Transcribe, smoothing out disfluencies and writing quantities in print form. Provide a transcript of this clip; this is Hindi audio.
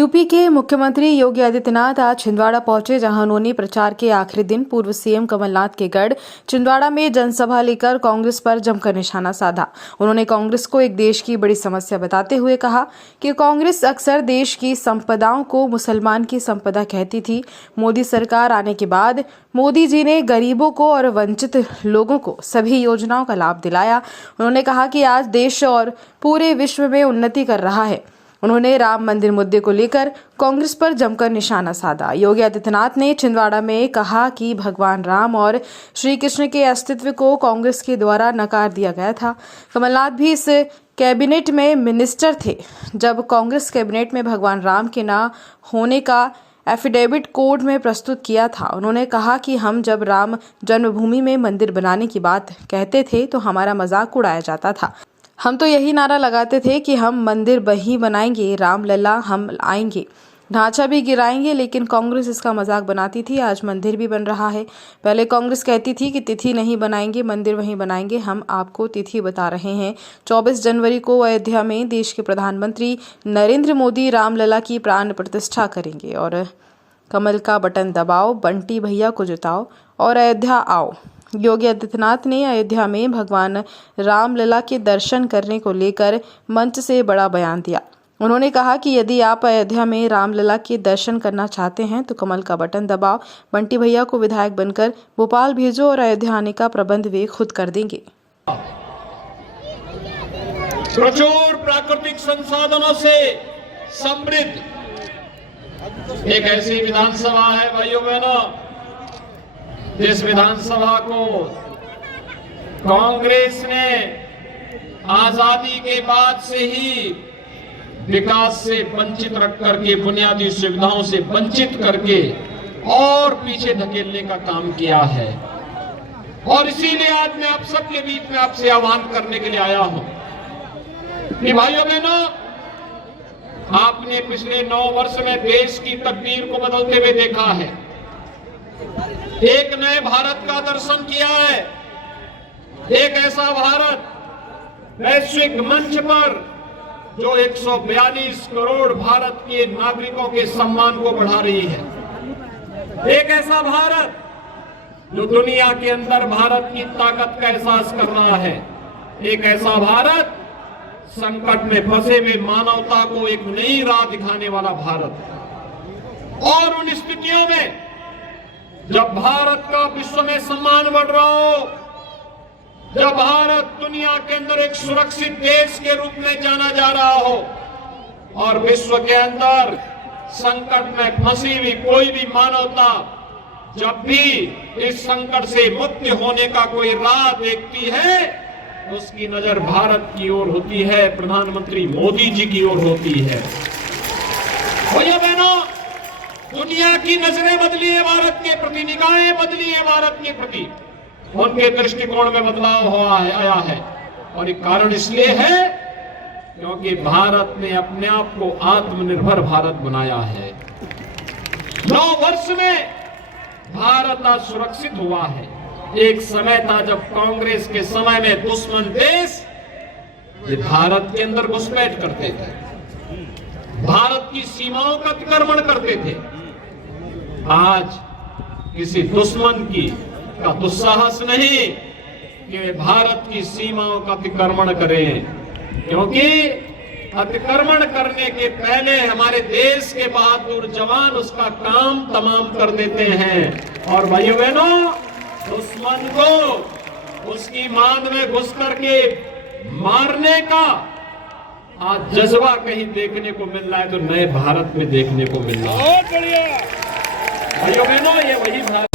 यूपी के मुख्यमंत्री योगी आदित्यनाथ आज छिंदवाड़ा पहुंचे, जहां उन्होंने प्रचार के आखिरी दिन पूर्व सीएम कमलनाथ के गढ़ छिंदवाड़ा में जनसभा लेकर कांग्रेस पर जमकर निशाना साधा। उन्होंने कांग्रेस को एक देश की बड़ी समस्या बताते हुए कहा कि कांग्रेस अक्सर देश की संपदाओं को मुसलमान की संपदा कहती थी। मोदी सरकार आने के बाद मोदी जी ने गरीबों को और वंचित लोगों को सभी योजनाओं का लाभ दिलाया। उन्होंने कहा कि आज देश और पूरे विश्व में उन्नति कर रहा है। उन्होंने राम मंदिर मुद्दे को लेकर कांग्रेस पर जमकर निशाना साधा। योगी आदित्यनाथ ने छिंदवाड़ा में कहा कि भगवान राम और श्री कृष्ण के अस्तित्व को कांग्रेस के द्वारा नकार दिया गया था। कमलनाथ भी इस कैबिनेट में मिनिस्टर थे जब कांग्रेस कैबिनेट में भगवान राम के न होने का एफिडेविट कोर्ट में प्रस्तुत किया था। उन्होंने कहा कि हम जब राम जन्मभूमि में मंदिर बनाने की बात कहते थे तो हमारा मजाक उड़ाया जाता था। हम तो यही नारा लगाते थे कि हम मंदिर वही बनाएंगे, राम लला हम आएंगे, ढांचा भी गिराएंगे, लेकिन कांग्रेस इसका मजाक बनाती थी। आज मंदिर भी बन रहा है। पहले कांग्रेस कहती थी कि तिथि नहीं बनाएंगे, मंदिर वहीं बनाएंगे। हम आपको तिथि बता रहे हैं। 24 जनवरी को अयोध्या में देश के प्रधानमंत्री नरेंद्र मोदी रामलला की प्राण प्रतिष्ठा करेंगे और कमल का बटन दबाओ, बंटी भैया को जिताओ और अयोध्या आओ। योगी आदित्यनाथ ने अयोध्या में भगवान रामलला के दर्शन करने को लेकर मंच से बड़ा बयान दिया। उन्होंने कहा कि यदि आप अयोध्या में रामलला के दर्शन करना चाहते हैं तो कमल का बटन दबाओ, बंटी भैया को विधायक बनकर भोपाल भेजो और अयोध्या आने का प्रबंध वे खुद कर देंगे। प्रचुर प्राकृतिक संसाधनों से समृद्ध एक ऐसी विधानसभा है भाइयों बहनों, जिस विधानसभा को कांग्रेस ने आजादी के बाद से ही विकास से वंचित रख करके, बुनियादी सुविधाओं से वंचित करके और पीछे धकेलने का काम किया है। और इसीलिए आज मैं आप सबके बीच में आपसे आह्वान करने के लिए आया हूं कि भाइयों बहनों, आपने पिछले 9 वर्ष में देश की तकदीर को बदलते हुए देखा है। एक नए भारत का दर्शन किया है। एक ऐसा भारत वैश्विक मंच पर जो 142 करोड़ भारत के नागरिकों के सम्मान को बढ़ा रही है। एक ऐसा भारत जो दुनिया के अंदर भारत की ताकत का एहसास कर रहा है। एक ऐसा भारत संकट में फंसे हुए मानवता को एक नई राह दिखाने वाला भारत। और उन स्थितियों में जब भारत का विश्व में सम्मान बढ़ रहा हो, जब भारत दुनिया के अंदर एक सुरक्षित देश के रूप में जाना जा रहा हो और विश्व के अंदर संकट में फंसी हुई कोई भी मानवता जब भी इस संकट से मुक्त होने का कोई राह देखती है, उसकी नजर भारत की ओर होती है, प्रधानमंत्री मोदी जी की ओर होती है। भैया बहनों, दुनिया की नजरें बदली है भारत के प्रति, निगाहें बदली है भारत के प्रति, उनके दृष्टिकोण में बदलाव आया है। और एक कारण इसलिए है क्योंकि भारत ने अपने आप को आत्मनिर्भर भारत बनाया है। 9 वर्ष में भारत आज सुरक्षित हुआ है। एक समय था जब कांग्रेस के समय में दुश्मन देश भारत के अंदर घुसपैठ करते थे, भारत की सीमाओं का अतिक्रमण करते थे। आज किसी दुश्मन का दुस्साहस नहीं कि वे भारत की सीमाओं का अतिक्रमण करें, क्योंकि अतिक्रमण करने के पहले हमारे देश के बहादुर जवान उसका काम तमाम कर देते हैं। और भाइयों बहनों, दुश्मन को उसकी मांद में घुस करके मारने का आज जज्बा कहीं देखने को मिल रहा है तो नए भारत में देखने को मिल रहा है। बहुत बढ़िया भाइयों बहनों, ये वही भारत